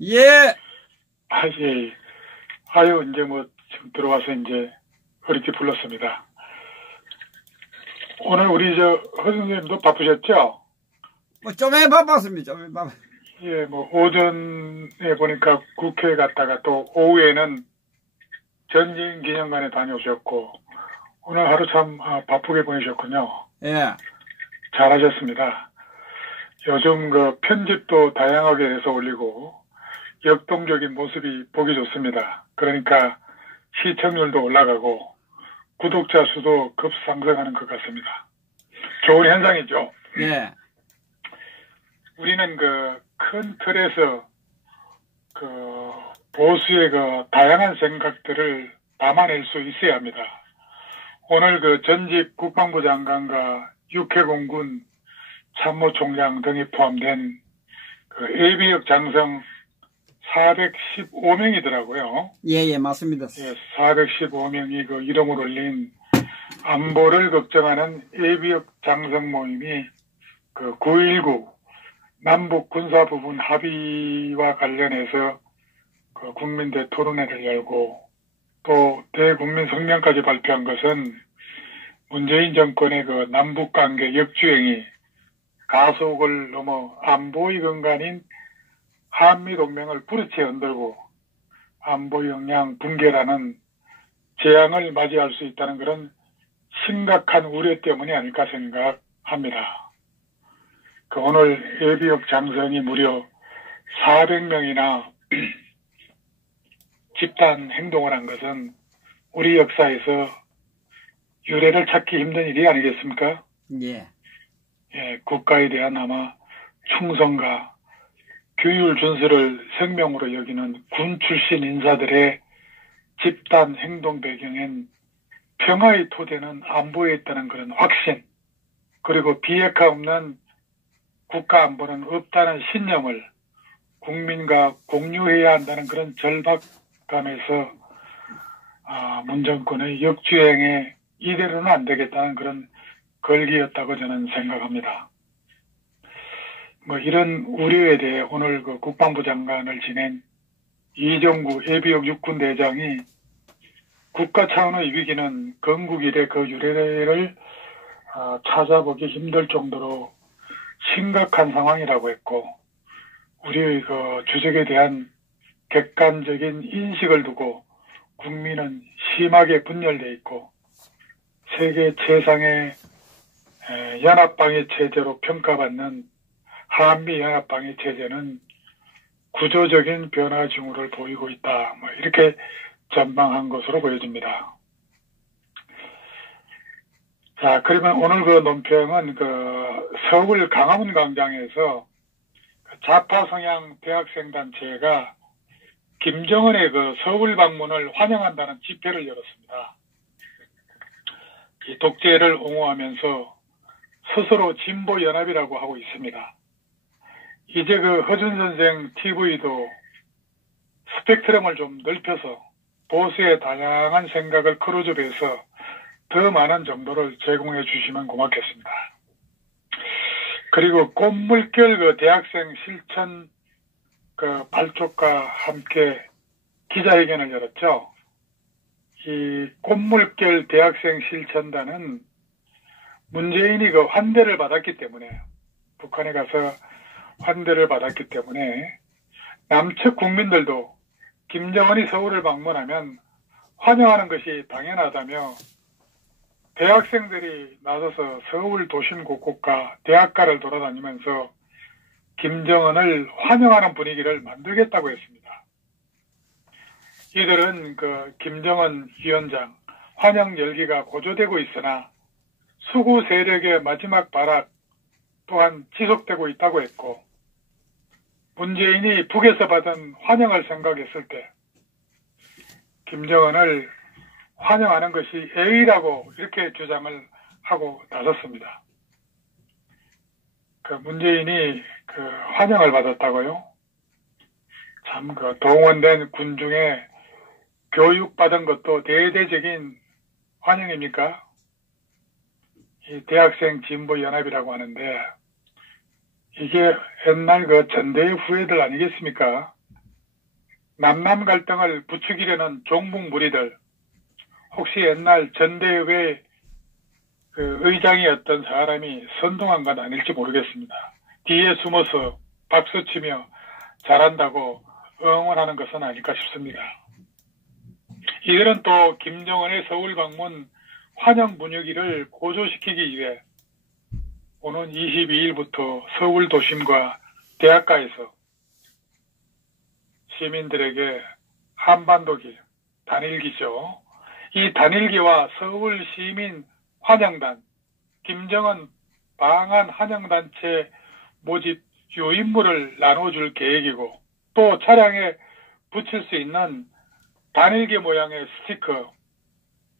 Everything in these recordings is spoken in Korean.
예. 예. 아유, 이제 뭐, 지금 들어와서 이제, 어렵게 불렀습니다. 오늘 우리 허 선생님도 바쁘셨죠? 뭐, 좀에 바빴습니다, 좀에 바빴. 예, 뭐, 오전에 보니까 국회에 갔다가 또 오후에는 전쟁 기념관에 다녀오셨고, 오늘 하루 참 바쁘게 보내셨군요. 예. 잘하셨습니다. 요즘 편집도 다양하게 해서 올리고, 역동적인 모습이 보기 좋습니다. 그러니까 시청률도 올라가고 구독자 수도 급상승하는 것 같습니다. 좋은 현상이죠. 예. 우리는 큰 틀에서 보수의 다양한 생각들을 담아낼 수 있어야 합니다. 오늘 전직 국방부 장관과 육해공군 참모총장 등이 포함된 예비역 장성 415명이더라고요. 예, 맞습니다. 예, 415명이 이름을 올린 안보를 걱정하는 예비역 장성 모임이 9.19 남북 군사 부분 합의와 관련해서 국민대 토론회를 열고 또 대국민 성명까지 발표한 것은 문재인 정권의 남북 관계 역주행이 가속을 넘어 안보의 근간인 한미동맹을 부르치 흔들고 안보 역량 붕괴라는 재앙을 맞이할 수 있다는 그런 심각한 우려 때문이 아닐까 생각합니다. 오늘 예비역 장성이 무려 400명이나 집단 행동을 한 것은 우리 역사에서 유례를 찾기 힘든 일이 아니겠습니까? 예. 예, 국가에 대한 아마 충성과 규율 준수를 생명으로 여기는 군 출신 인사들의 집단 행동 배경엔 평화의 토대는 안보에 있다는 그런 확신, 그리고 비핵화 없는 국가 안보는 없다는 신념을 국민과 공유해야 한다는 그런 절박감에서 문 정권의 역주행에 이대로는 안 되겠다는 그런 걸기였다고 저는 생각합니다. 이런 우려에 대해 오늘 국방부 장관을 지낸 이정구 예비역 육군대장이 국가 차원의 위기는 건국 이래 그 유래를 찾아보기 힘들 정도로 심각한 상황이라고 했고, 우리의 주적에 대한 객관적인 인식을 두고 국민은 심하게 분열되어 있고 세계 최상의 연합방위 체제로 평가받는 한미연합방위 체제는 구조적인 변화 징후를 보이고 있다. 이렇게 전망한 것으로 보여집니다. 자, 그러면 오늘 논평은 서울 강화문 광장에서 좌파 성향 대학생 단체가 김정은의 서울 방문을 환영한다는 집회를 열었습니다. 이 독재를 옹호하면서 스스로 진보연합이라고 하고 있습니다. 이제 허준 선생 TV도 스펙트럼을 좀 넓혀서 보수의 다양한 생각을 크로즈해서 더 많은 정보를 제공해 주시면 고맙겠습니다. 그리고 꽃물결 대학생 실천 발족과 함께 기자회견을 열었죠. 이 꽃물결 대학생 실천단은 문재인이 환대를 받았기 때문에, 북한에 가서 환대를 받았기 때문에 남측 국민들도 김정은이 서울을 방문하면 환영하는 것이 당연하다며 대학생들이 나서서 서울 도심 곳곳과 대학가를 돌아다니면서 김정은을 환영하는 분위기를 만들겠다고 했습니다. 이들은 김정은 위원장 환영 열기가 고조되고 있으나 수구 세력의 마지막 발악 또한 지속되고 있다고 했고, 문재인이 북에서 받은 환영을 생각했을 때 김정은을 환영하는 것이 예의라고 이렇게 주장을 하고 나섰습니다. 문재인이 환영을 받았다고요? 참 동원된 군중에 교육받은 것도 대대적인 환영입니까? 이 대학생 진보연합이라고 하는데 이게 옛날 전대의 후예들 아니겠습니까? 남남 갈등을 부추기려는 종북 무리들, 혹시 옛날 전대회 그 의장이었던 사람이 선동한 건 아닐지 모르겠습니다. 뒤에 숨어서 박수치며 잘한다고 응원하는 것은 아닐까 싶습니다. 이들은 또 김정은의 서울 방문 환영 분위기를 고조시키기 위해 오는 22일부터 서울 도심과 대학가에서 시민들에게 한반도기, 단일기죠. 이 단일기와 서울 시민 환영단, 김정은 방한 환영단체 모집 유인물을 나눠줄 계획이고, 또 차량에 붙일 수 있는 단일기 모양의 스티커,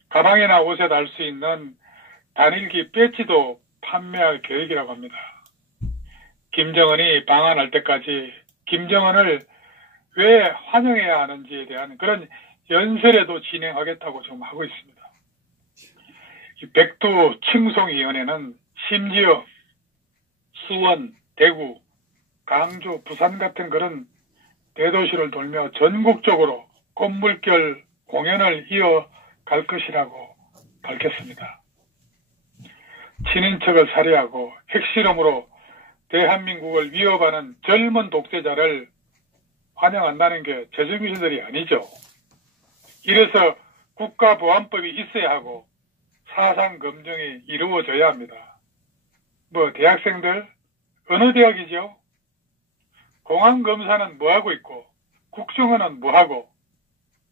가방이나 옷에 달 수 있는 단일기 배지도 판매할 계획이라고 합니다. 김정은이 방한할 때까지 김정은을 왜 환영해야 하는지에 대한 그런 연설에도 진행하겠다고 지금 하고 있습니다. 이 백두 칭송위원회는 심지어 수원, 대구, 강주, 부산 같은 그런 대도시를 돌며 전국적으로 꽃물결 공연을 이어갈 것이라고 밝혔습니다. 친인척을 살해하고 핵실험으로 대한민국을 위협하는 젊은 독재자를 환영한다는 게 제정신들이 아니죠. 이래서 국가보안법이 있어야 하고 사상 검증이 이루어져야 합니다. 뭐 대학생들 어느 대학이죠? 공안검사는 뭐하고 있고 국정원은 뭐하고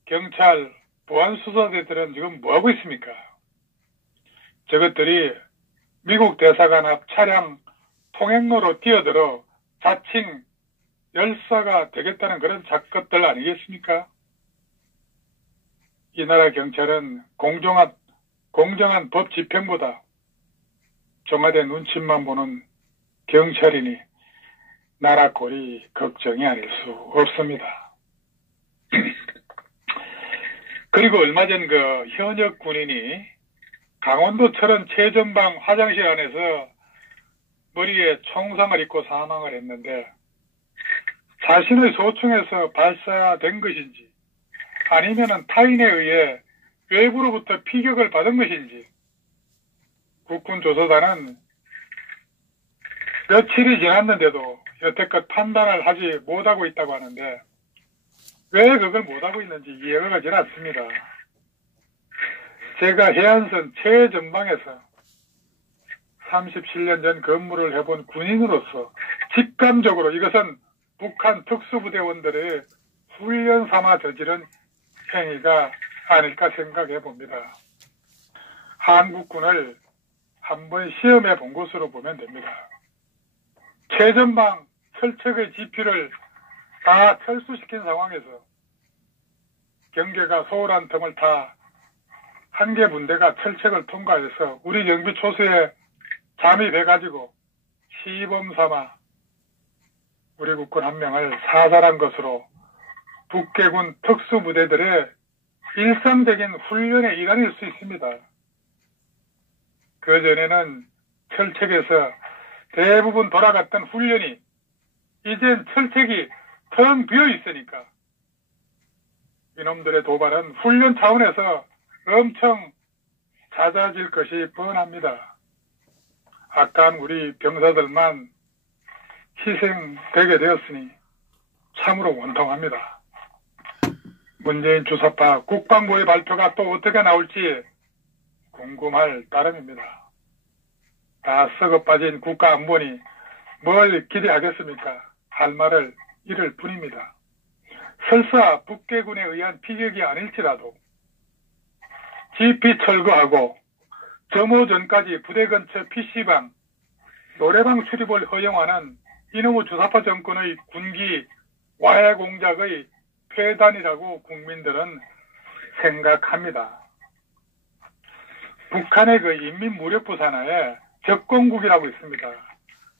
경찰 보안수사대들은 지금 뭐하고 있습니까? 저것들이 미국 대사관 앞 차량 통행로로 뛰어들어 자칭 열사가 되겠다는 그런 작것들 아니겠습니까? 이 나라 경찰은 공정한 법 집행보다 청와대 눈치만 보는 경찰이니 나라 꼴이 걱정이 아닐 수 없습니다. 그리고 얼마 전 그 현역 군인이 강원도철원 최전방 화장실 안에서 머리에 총상을 입고 사망을 했는데 자신의 소총에서 발사된 것인지 아니면은 타인에 의해 외부로부터 피격을 받은 것인지 국군 조사단은 며칠이 지났는데도 여태껏 판단을 하지 못하고 있다고 하는데 왜 그걸 못하고 있는지 이해가 가지 않습니다. 제가 해안선 최전방에서 37년 전 근무를 해본 군인으로서 직감적으로 이것은 북한 특수부대원들의 훈련 삼아 저지른 행위가 아닐까 생각해 봅니다. 한국군을 한번 시험해 본 것으로 보면 됩니다. 최전방 철책의 지피를 다 철수시킨 상황에서 경계가 소홀한 틈을 타 한 개 분대가 철책을 통과해서 우리 경비 초소에 잠입해가지고 시범 삼아 우리 국군 한 명을 사살한 것으로 북계군 특수부대들의 일상적인 훈련의 일환일 수 있습니다. 그 전에는 철책에서 대부분 돌아갔던 훈련이 이젠 철책이 텅 비어 있으니까 이놈들의 도발은 훈련 차원에서 엄청 잦아질 것이 뻔합니다. 아까운 우리 병사들만 희생되게 되었으니 참으로 원통합니다. 문재인 주사파 국방부의 발표가 또 어떻게 나올지 궁금할 따름입니다. 다 썩어 빠진 국가안보니 뭘 기대하겠습니까? 할 말을 잃을 뿐입니다. 설사 북계군에 의한 피격이 아닐지라도 GP 철거하고 점호 전까지 부대 근처 PC방, 노래방 출입을 허용하는 이놈의 주사파 정권의 군기 와해 공작의 폐단이라고 국민들은 생각합니다. 북한의 그 인민무력부 산하에 적공국이라고 있습니다.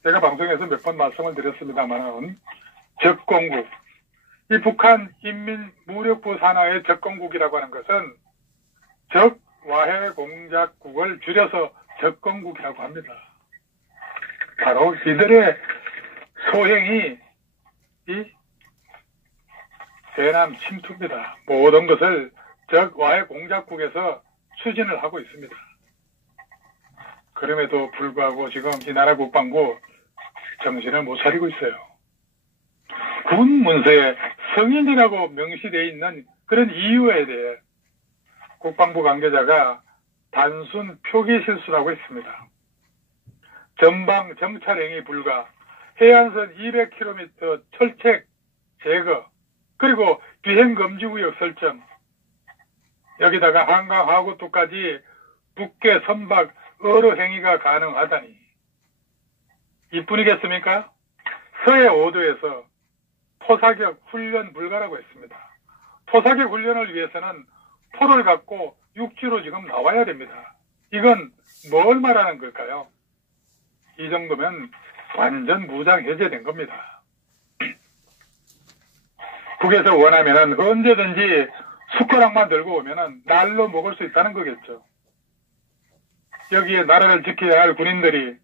제가 방송에서 몇 번 말씀을 드렸습니다만 적공국, 이 북한 인민무력부 산하의 적공국이라고 하는 것은 적와해공작국을 줄여서 적공국이라고 합니다. 바로 이들의 소행이 이 해남 침투입니다. 모든 것을 적와의 공작국에서 추진을 하고 있습니다. 그럼에도 불구하고 지금 이 나라 국방부 정신을 못 차리고 있어요. 군 문서에 성인이라고 명시되어 있는 그런 이유에 대해 국방부 관계자가 단순 표기 실수라고 했습니다. 전방 정찰행위 불가, 해안선 200km 철책 제거, 그리고 비행금지구역 설정, 여기다가 한강 하구도까지 북괴 선박 어로 행위가 가능하다니 이뿐이겠습니까? 서해 5도에서 토사격 훈련 불가라고 했습니다. 토사격 훈련을 위해서는 포를 갖고 육지로 지금 나와야 됩니다. 이건 뭘 말하는 걸까요? 이 정도면 완전 무장 해제된 겁니다. 북에서 원하면은 언제든지 숟가락만 들고 오면은 날로 먹을 수 있다는 거겠죠. 여기에 나라를 지켜야 할 군인들이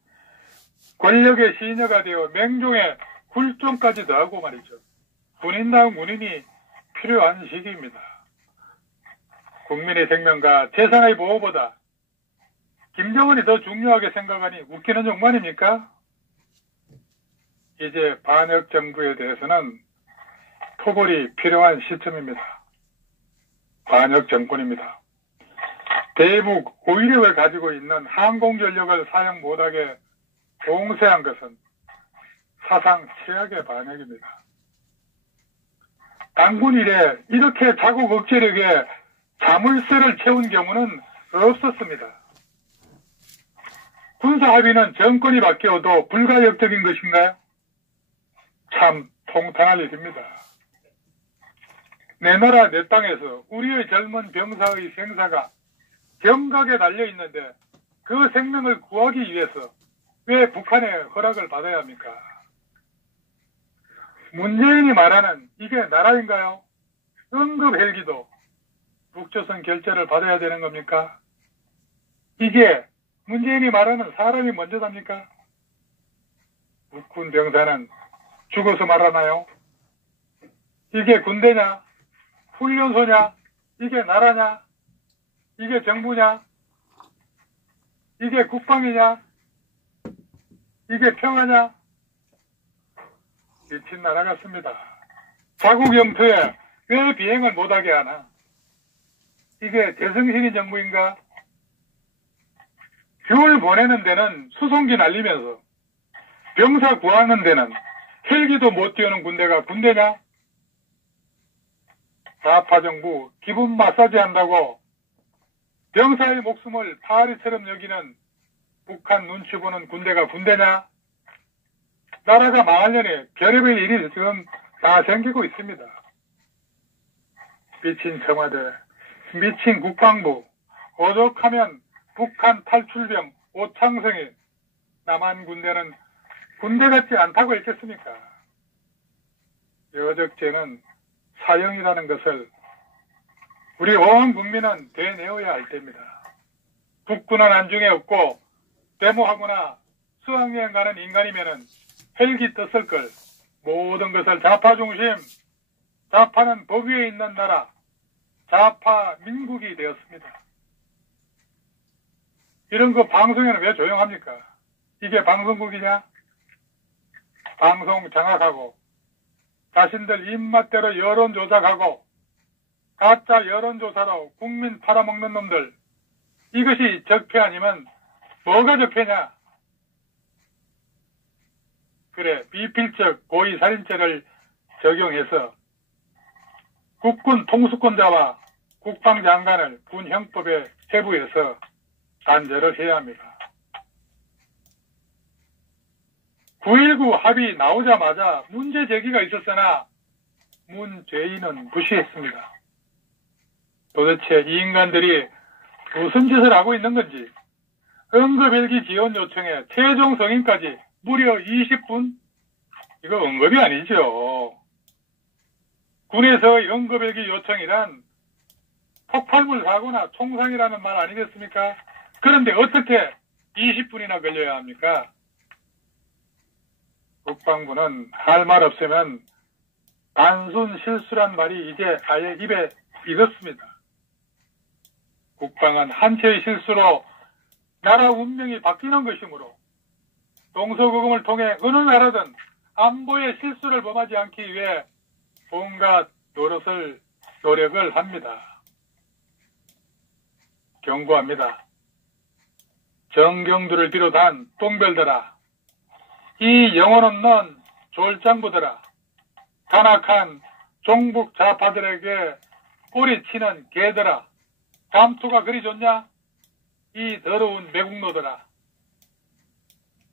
권력의 시녀가 되어 맹종의 굴종까지 더하고 말이죠. 군인다운 군인이 필요한 시기입니다. 국민의 생명과 재산의 보호보다 김정은이 더 중요하게 생각하니 웃기는 정만입니까? 이제 반역 정부에 대해서는 토벌이 필요한 시점입니다. 반역 정권입니다. 대북 고위력을 가지고 있는 항공전력을 사용 못하게 봉쇄한 것은 사상 최악의 반역입니다. 당군 이래 이렇게 자국 억제력에 자물쇠를 채운 경우는 없었습니다. 군사합의는 정권이 바뀌어도 불가역적인 것인가요? 참 통탄할 일입니다. 내 나라 내 땅에서 우리의 젊은 병사의 생사가 경각에 달려있는데 그 생명을 구하기 위해서 왜 북한의 허락을 받아야 합니까? 문재인이 말하는 이게 나라인가요? 응급 헬기도 북조선 결재를 받아야 되는 겁니까? 이게 문재인이 말하는 사람이 먼저답니까? 국군 병사는 죽어서 말하나요? 이게 군대냐? 훈련소냐? 이게 나라냐? 이게 정부냐? 이게 국방이냐? 이게 평화냐? 미친 나라 같습니다. 자국 영토에 왜 비행을 못하게 하나? 이게 대성신이 정부인가? 귤 보내는 데는 수송기 날리면서 병사 구하는 데는 헬기도 못 띄우는 군대가 군대냐? 좌파 정부 기분 마사지 한다고 병사의 목숨을 파리처럼 여기는 북한 눈치 보는 군대가 군대냐? 나라가 망하려니 별의별 일이 지금 다 생기고 있습니다. 미친 청와대, 미친 국방부, 오죽하면 북한 탈출병 오창성이 남한 군대는 군대 같지 않다고 했겠습니까? 여적죄는 사형이라는 것을 우리 온 국민은 되뇌어야 할 때입니다. 국군은 안중에 없고 데모하거나 수학여행 가는 인간이면은 헬기 떴을 걸. 모든 것을 좌파 중심, 좌파는 법 위에 있는 나라, 좌파 민국이 되었습니다. 이런 거 방송에는 왜 조용합니까? 이게 방송국이냐? 방송 장악하고 자신들 입맛대로 여론조작하고 가짜 여론조사로 국민 팔아먹는 놈들, 이것이 적폐 아니면 뭐가 적폐냐? 그래, 비필적 고의살인죄를 적용해서 국군 통수권자와 국방장관을 군형법에 회부해서 단죄를 해야 합니다. 9.19 합의 나오자마자 문제 제기가 있었으나 문재인은 무시했습니다. 도대체 이 인간들이 무슨 짓을 하고 있는 건지, 응급헬기 지원 요청에 최종 성인까지 무려 20분? 이거 응급이 아니죠. 군에서의 응급헬기 요청이란 폭발물 사고나 총상이라는 말 아니겠습니까? 그런데 어떻게 20분이나 걸려야 합니까? 국방부는 할 말 없으면 단순 실수란 말이 이제 아예 입에 익었습니다. 국방은 한 채의 실수로 나라 운명이 바뀌는 것이므로 동서고금을 통해 어느 나라든 안보의 실수를 범하지 않기 위해 온갖 노력을 합니다. 경고합니다. 정경들을 비롯한 똥별들아, 이 영혼 없는 졸장부들아, 간악한 종북 좌파들에게 꼬리치는 개들아, 감투가 그리 좋냐? 이 더러운 매국노들아.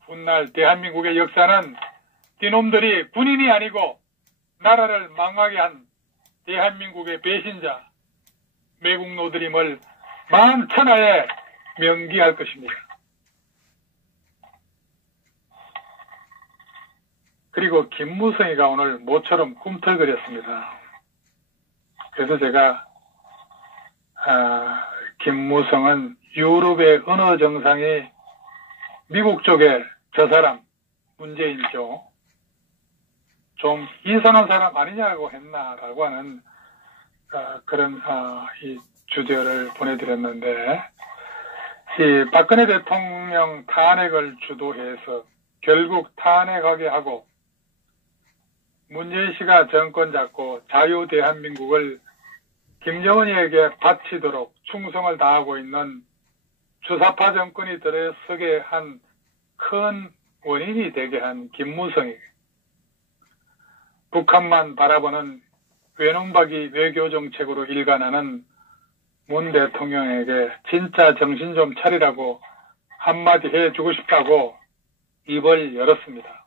훗날 대한민국의 역사는 이놈들이 군인이 아니고 나라를 망하게 한 대한민국의 배신자 매국노들임을 만천하에 명기할 것입니다. 그리고 김무성이가 오늘 모처럼 꿈틀거렸습니다. 그래서 제가 김무성은 유럽의 언어 정상이 미국 쪽에 저 사람 문재인이죠. 좀 이상한 사람 아니냐고 했나라고 하는 그런 이 주제를 보내드렸는데, 이 박근혜 대통령 탄핵을 주도해서 결국 탄핵하게 하고 문재인 씨가 정권 잡고 자유 대한민국을 김정은이에게 바치도록 충성을 다하고 있는 주사파 정권이 들어서게 한 큰 원인이 되게 한 김무성이 북한만 바라보는 외눈박이 외교정책으로 일관하는 문 대통령에게 진짜 정신 좀 차리라고 한마디 해주고 싶다고 입을 열었습니다.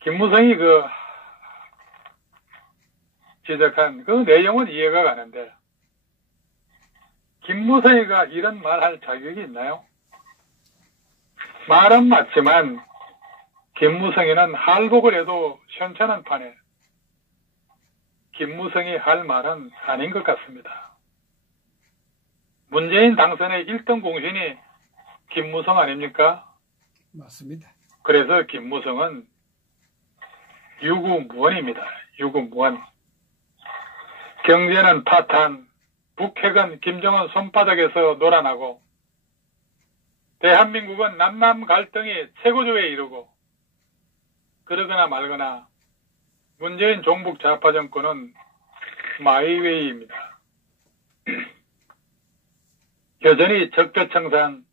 김무성이 지적한 그 내용은 이해가 가는데, 김무성이가 이런 말 할 자격이 있나요? 말은 맞지만 김무성이는 할복을 해도 현찮은 판에 김무성이 할 말은 아닌 것 같습니다. 문재인 당선의 1등 공신이 김무성 아닙니까? 맞습니다. 그래서 김무성은 유구무원입니다. 유구무원. 경제는 파탄, 북핵은 김정은 손바닥에서 놀아나고, 대한민국은 남남 갈등이 최고조에 이르고, 그러거나 말거나 문재인 종북 좌파 정권은 마이웨이입니다. 여전히 적폐청산,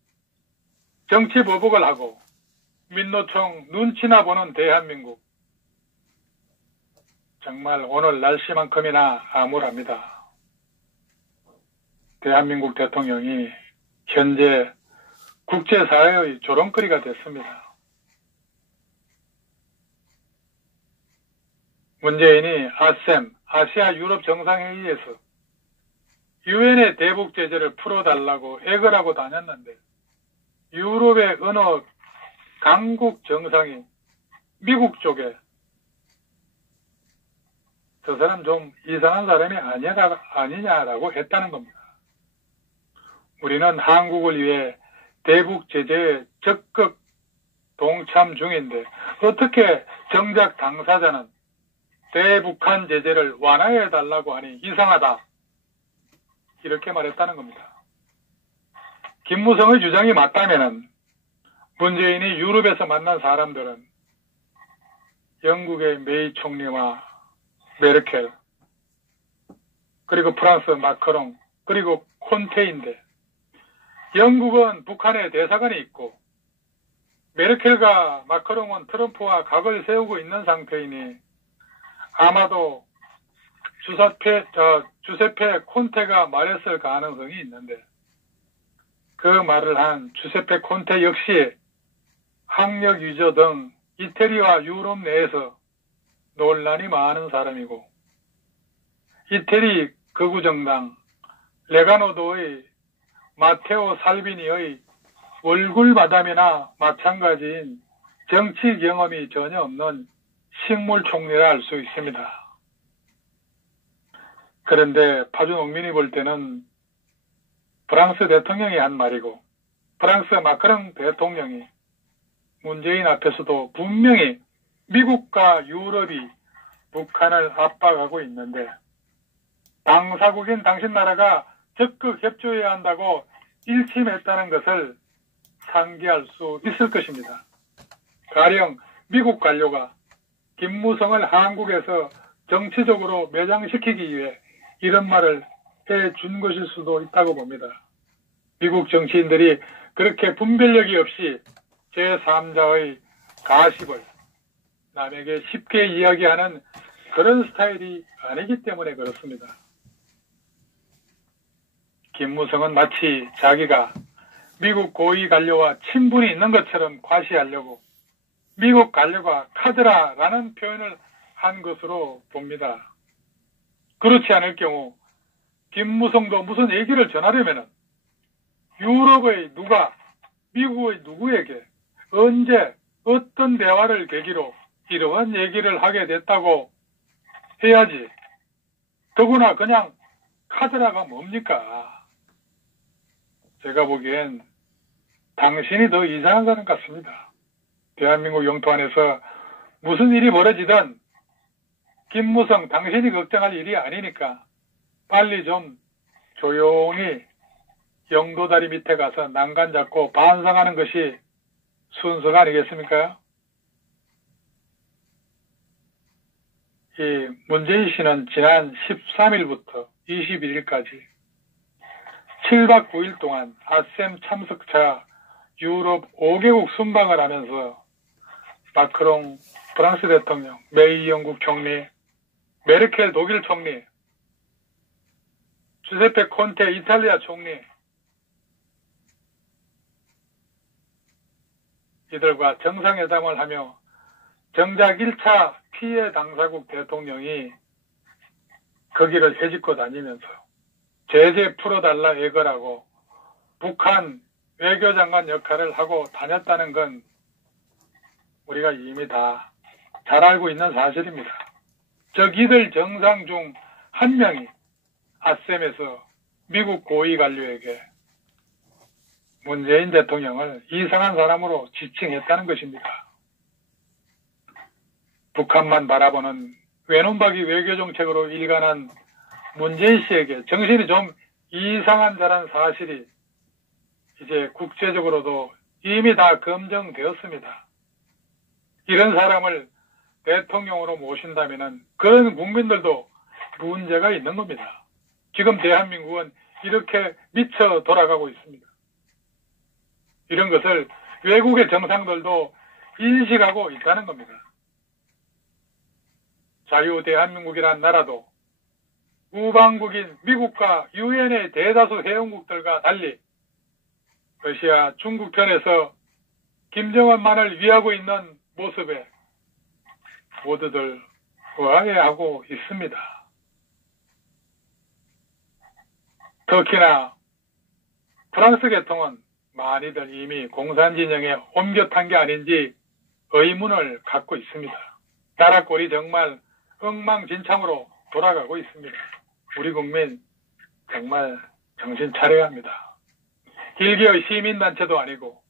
정치 보복을 하고 민노총 눈치나 보는 대한민국. 정말 오늘 날씨만큼이나 암울합니다. 대한민국 대통령이 현재 국제사회의 조롱거리가 됐습니다. 문재인이 아셈, 아시아 유럽 정상회의에서 유엔의 대북 제재를 풀어달라고 애걸 하고 다녔는데, 유럽의 어느 강국 정상이 미국 쪽에 저 사람 좀 이상한 사람이 아니냐라고 했다는 겁니다. 우리는 한국을 위해 대북 제재에 적극 동참 중인데 어떻게 정작 당사자는 대북한 제재를 완화해달라고 하니 이상하다, 이렇게 말했다는 겁니다. 김무성의 주장이 맞다면은 문재인이 유럽에서 만난 사람들은 영국의 메이 총리와 메르켈, 그리고 프랑스 마크롱, 그리고 콘테인데, 영국은 북한에 대사관이 있고 메르켈과 마크롱은 트럼프와 각을 세우고 있는 상태이니 아마도 주세페 콘테가 말했을 가능성이 있는데, 그 말을 한 주세페 콘테 역시 학력 위조 등 이태리와 유럽 내에서 논란이 많은 사람이고, 이태리 극우정당 레가노도의 마테오 살비니의 얼굴 마담이나 마찬가지인 정치 경험이 전혀 없는 식물 총리라 할 수 있습니다. 그런데 파주농민이 볼 때는 프랑스 대통령이 한 말이고, 프랑스 마크롱 대통령이 문재인 앞에서도 분명히 미국과 유럽이 북한을 압박하고 있는데 당사국인 당신 나라가 적극 협조해야 한다고 일침했다는 것을 상기할 수 있을 것입니다. 가령 미국 관료가 김무성을 한국에서 정치적으로 매장시키기 위해 이런 말을 해준 것일 수도 있다고 봅니다. 미국 정치인들이 그렇게 분별력이 없이 제3자의 가십을 남에게 쉽게 이야기하는 그런 스타일이 아니기 때문에 그렇습니다. 김무성은 마치 자기가 미국 고위 관료와 친분이 있는 것처럼 과시하려고 미국 관료가 카드라라는 표현을 한 것으로 봅니다. 그렇지 않을 경우 김무성도 무슨 얘기를 전하려면 유럽의 누가 미국의 누구에게 언제 어떤 대화를 계기로 이러한 얘기를 하게 됐다고 해야지. 더구나 그냥 카드라가 뭡니까? 제가 보기엔 당신이 더 이상한 사람 같습니다. 대한민국 영토 안에서 무슨 일이 벌어지든 김무성 당신이 걱정할 일이 아니니까 빨리 좀 조용히 영도다리 밑에 가서 난간 잡고 반성하는 것이 순서가 아니겠습니까? 이 문재인 씨는 지난 13일부터 21일까지 7박 9일 동안 아셈 참석차 유럽 5개국 순방을 하면서 마크롱 프랑스 대통령, 메이 영국 총리, 메르켈 독일 총리, 주세페 콘테 이탈리아 총리 이들과 정상회담을 하며 정작 1차 피해 당사국 대통령이 거기를 헤집고 다니면서 제재 풀어달라 애걸하고 북한 외교장관 역할을 하고 다녔다는 건 우리가 이미 다 잘 알고 있는 사실입니다. 이들 정상 중 한 명이 아셈에서 미국 고위 관료에게 문재인 대통령을 이상한 사람으로 지칭했다는 것입니다. 북한만 바라보는 외눈박이 외교정책으로 일관한 문재인 씨에게 정신이 좀 이상한 자란 사실이 이제 국제적으로도 이미 다 검증되었습니다. 이런 사람을 대통령으로 모신다면 그런 국민들도 문제가 있는 겁니다. 지금 대한민국은 이렇게 미쳐 돌아가고 있습니다. 이런 것을 외국의 정상들도 인식하고 있다는 겁니다. 자유 대한민국이란 나라도 우방국인 미국과 유엔의 대다수 회원국들과 달리 러시아, 중국 편에서 김정은만을 위하고 있는 모습에 모두들 의아해하고 있습니다. 특히나 프랑스 계통은 많이들 이미 공산진영에 옮겨 탄 게 아닌지 의문을 갖고 있습니다. 나라 꼴이 정말 엉망진창으로 돌아가고 있습니다. 우리 국민 정말 정신 차려야 합니다. 일개의 시민단체도 아니고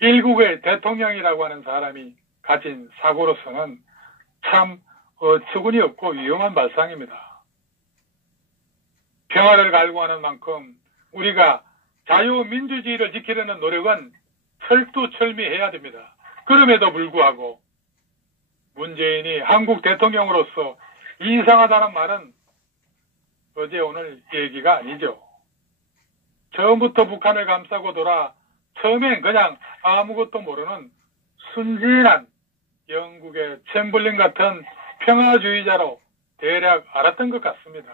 일국의 대통령이라고 하는 사람이 가진 사고로서는 참 어처구니 없고 위험한 발상입니다. 평화를 갈구하는 만큼 우리가 자유민주주의를 지키려는 노력은 철두철미해야 됩니다. 그럼에도 불구하고 문재인이 한국 대통령으로서 이상하다는 말은 어제 오늘 얘기가 아니죠. 처음부터 북한을 감싸고 돌아 처음엔 그냥 아무것도 모르는 순진한 영국의 챔벌린 같은 평화주의자로 대략 알았던 것 같습니다.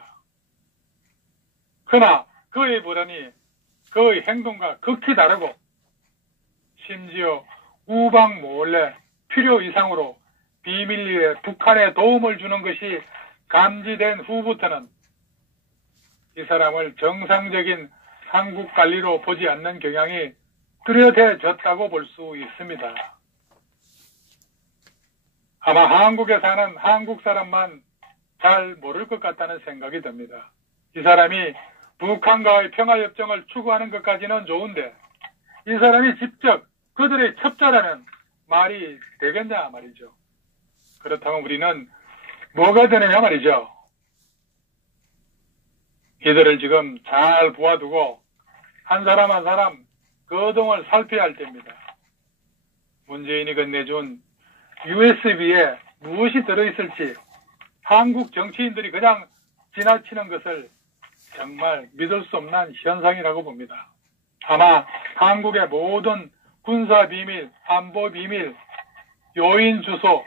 그러나 그의 발언이 그의 행동과 극히 다르고 심지어 우방 몰래 필요 이상으로 비밀리에 북한에 도움을 주는 것이 감지된 후부터는 이 사람을 정상적인 한국 관리로 보지 않는 경향이 뚜렷해졌다고 볼 수 있습니다. 아마 한국에 사는 한국 사람만 잘 모를 것 같다는 생각이 듭니다. 이 사람이 북한과의 평화협정을 추구하는 것까지는 좋은데 이 사람이 직접 그들의 첩자라면 말이 되겠냐 말이죠. 그렇다면 우리는 뭐가 되느냐 말이죠. 이들을 지금 잘 보아두고 한 사람 한 사람 거동을 살펴야 할 때입니다. 문재인이 건네준 USB에 무엇이 들어있을지 한국 정치인들이 그냥 지나치는 것을 정말 믿을 수 없는 현상이라고 봅니다. 아마 한국의 모든 군사비밀, 안보비밀, 요인 주소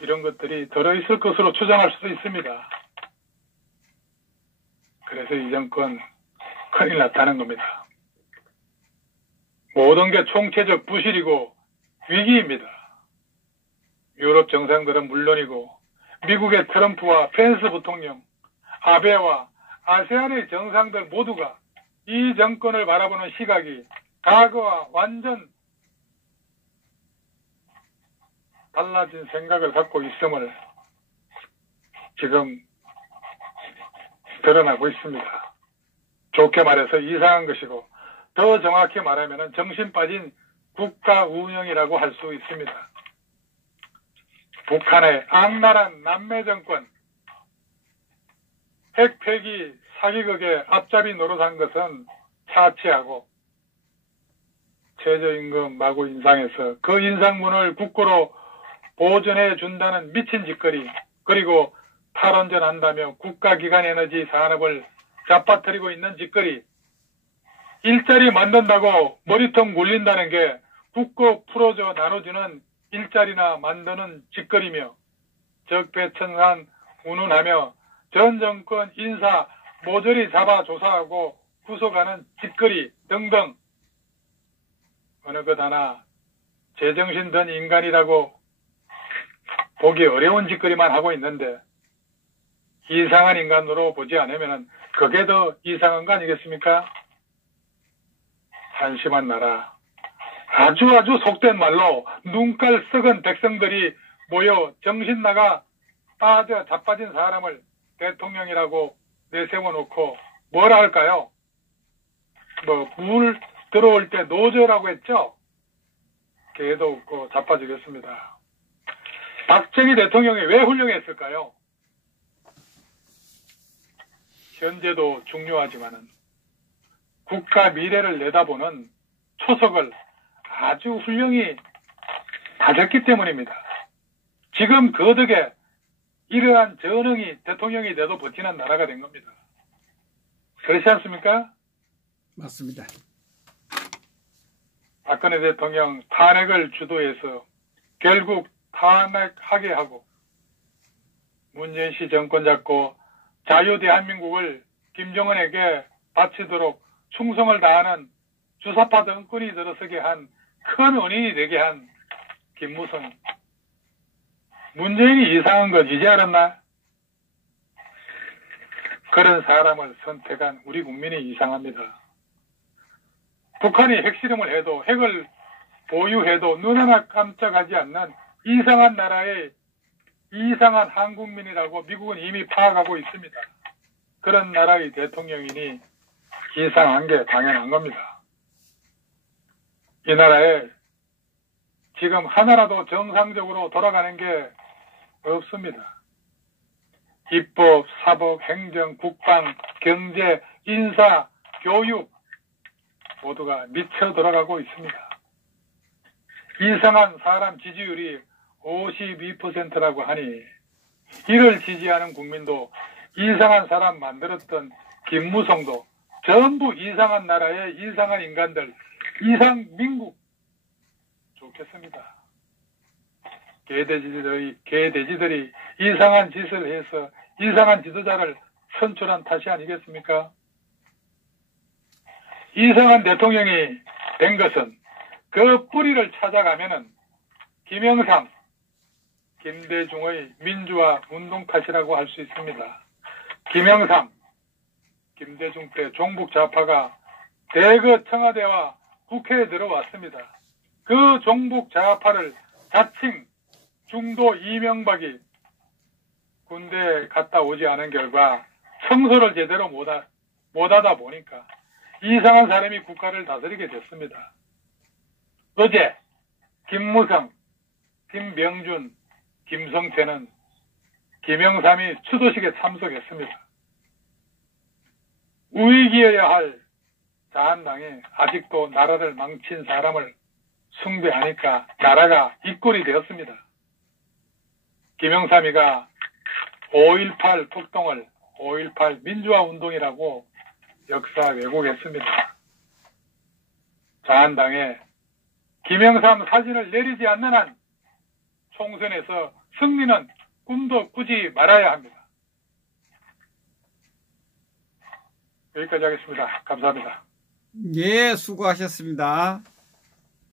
이런 것들이 들어있을 것으로 추정할 수도 있습니다. 그래서 이 정권 큰일 났다는 겁니다. 모든 게 총체적 부실이고 위기입니다. 유럽 정상들은 물론이고 미국의 트럼프와 펜스 부통령, 아베와 아세안의 정상들 모두가 이 정권을 바라보는 시각이 과거와 완전 달라진 생각을 갖고 있음을 지금 드러나고 있습니다. 좋게 말해서 이상한 것이고 더 정확히 말하면 정신 빠진 국가 운영이라고 할 수 있습니다. 북한의 악랄한 남매 정권, 핵폐기 사기극의 앞잡이 노릇한 것은 차치하고 최저임금 마구 인상해서 그 인상분을 국고로 보존해 준다는 미친 짓거리, 그리고 탈원전한다며 국가기관에너지 산업을 잡아뜨리고 있는 짓거리, 일자리 만든다고 머리통 굴린다는 게 국고 풀어줘 나눠주는 일자리나 만드는 짓거리며 적폐청산 운운하며 전 정권 인사 모조리 잡아 조사하고 구속하는 짓거리 등등 어느 것 하나 제정신 든 인간이라고 보기 어려운 짓거리만 하고 있는데 이상한 인간으로 보지 않으면 그게 더 이상한 거 아니겠습니까? 한심한 나라, 아주 속된 말로 눈깔 썩은 백성들이 모여 정신 나가 빠져 자빠진 사람을 대통령이라고 내세워놓고 뭐라 할까요? 물 들어올 때 노조라고 했죠? 개도 없고 자빠지겠습니다. 박정희 대통령이 왜 훌륭했을까요? 현재도 중요하지만은 국가 미래를 내다보는 초석을 아주 훌륭히 다졌기 때문입니다. 지금 그 덕에 이러한 전형이 대통령이 돼도 버티는 나라가 된 겁니다. 그렇지 않습니까? 맞습니다. 박근혜 대통령 탄핵을 주도해서 결국 탄핵하게 하고 문재인 씨 정권 잡고 자유대한민국을 김정은에게 바치도록 충성을 다하는 주사파 등꾼이 들어서게 한 큰 원인이 되게 한 김무성. 문재인이 이상한 건 이제 알았나? 그런 사람을 선택한 우리 국민이 이상합니다. 북한이 핵실험을 해도 핵을 보유해도 눈 하나 깜짝하지 않는 이상한 나라의 이상한 한국민이라고 미국은 이미 파악하고 있습니다. 그런 나라의 대통령이니 이상한 게 당연한 겁니다. 이 나라에 지금 하나라도 정상적으로 돌아가는 게 없습니다. 입법, 사법, 행정, 국방, 경제, 인사, 교육 모두가 미쳐 돌아가고 있습니다. 이상한 사람 지지율이 52%라고 하니 이를 지지하는 국민도 이상한 사람 만들었던 김무성도 전부 이상한 나라의 이상한 인간들, 이상민국 좋겠습니다. 개돼지들이 이상한 짓을 해서 이상한 지도자를 선출한 탓이 아니겠습니까? 이상한 대통령이 된 것은 그 뿌리를 찾아가면은 김영삼, 김대중의 민주화 운동 탓이라고 할 수 있습니다. 김영삼, 김대중 때 종북 좌파가 대거 청와대와 국회에 들어왔습니다. 그 종북 좌파를 자칭 중도 이명박이 군대에 갔다 오지 않은 결과 청소를 제대로 못하다 보니까 이상한 사람이 국가를 다스리게 됐습니다. 어제 김무성, 김명준, 김성태는 김영삼이 추도식에 참석했습니다. 우익이어야 할 자한당이 아직도 나라를 망친 사람을 숭배하니까 나라가 이 꼴이 되었습니다. 김영삼이가 5.18 폭동을 5.18 민주화 운동이라고 역사 왜곡했습니다. 자한당에 김영삼 사진을 내리지 않는 한 총선에서 승리는 꿈도 꾸지 말아야 합니다. 여기까지 하겠습니다. 감사합니다. 예, 수고하셨습니다.